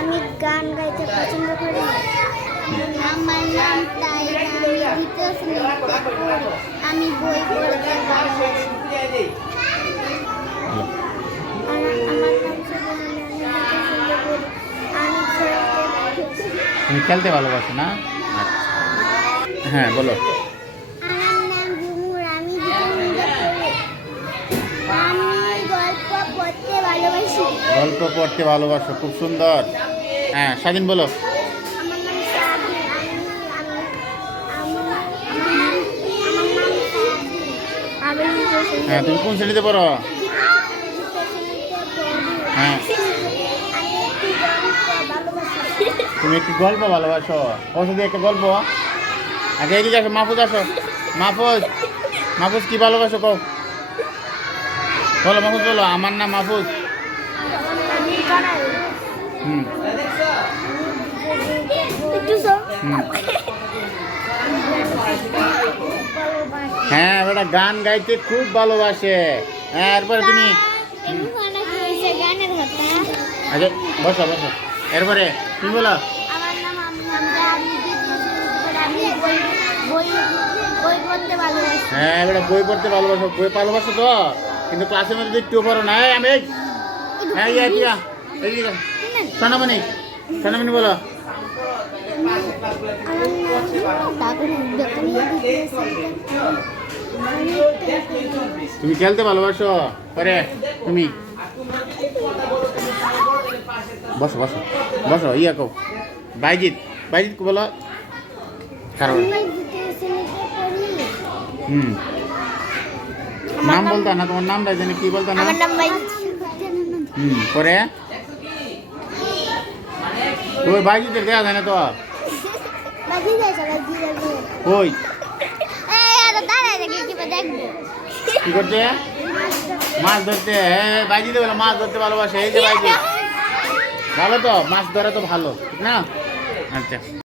আমি গান গাইতে পছন্দ করি। আমার নাম তাইরা, আমি দ্বিতীয় শ্রেণীতে পড়ি। আমি বই পড়তে ভালোবাসি। আমার নাম সুবর্ণা, আমি দ্বিতীয় শ্রেণীতে পড়ি। আমি তুমি খেলতে ভালোবাসো না? হ্যাঁ বলো। আমার নাম ঝুমুর, আমি দ্বিতীয় শ্রেণীতে পড়ি। আমি গল্প পড়তে ভালোবাসি। গল্প পড়তে ভালোবাসো, খুব সুন্দর। হ্যাঁ স্বাধীন বলো। আমার নাম সাদিন, আমি দ্বিতীয় শ্রেণীতে হ্যাঁ তুমি কোন শ্রেণীতে পড়ো? পড়ি। হ্যাঁ আমি একটি গল্প ভালোবাসি। তুমি একটি গল্প ভালোবাসো। ওর সাথে একটা গল্প। আগে এদিকে আসো, মাহফুজ আসো। মাহফুজ, মাহফুজ কি ভালোবাসো কও? বলো মাহফুজ বলো। আমার নাম মাহফুজ। আমি বানাই। হুম একটু সব হুম হ্যাঁ বেটা গান গাইতে খুব ভালোবাসে। হ্যাঁ এরপরে তুমি গানের কথা। আগে বসো বসো। এরপরে তুমি বলো। আমার নাম হামজা, আমি দ্বিতীয় শ্রেণীতে পড়ি। আমি বই বই পড়তে ভালোবাসি। হ্যাঁ বেটা বই পড়তে ভালোবাসো। বই ভালোবাসো তো, কিন্তু ক্লাসের মধ্যে একটু পড়ো না। এই আমি এই হ্যাঁ ইয়া টিয়া এইদিকে সোনামণি, সোনামণি বলো। তুমি খেলতে ভালোবাসো। পরে তুমি বসো বসো বসো। ইয়া কও বাইজিৎ, বাইজিৎ কো বলো। কারণ হুম নাম বলতা না, তোমার নামটা জানি কি বলতা না। আমার নাম পরে ওই বাইজিতের দেয়া যায় না তো। ওই কি করতে? মাছ ধরতে। হ্যাঁ বাইজিতে বলে মাছ ধরতে ভালোবাসে। এই যে বাইজি ভালো তো, মাছ ধরা তো ভালো, ঠিক না? আচ্ছা।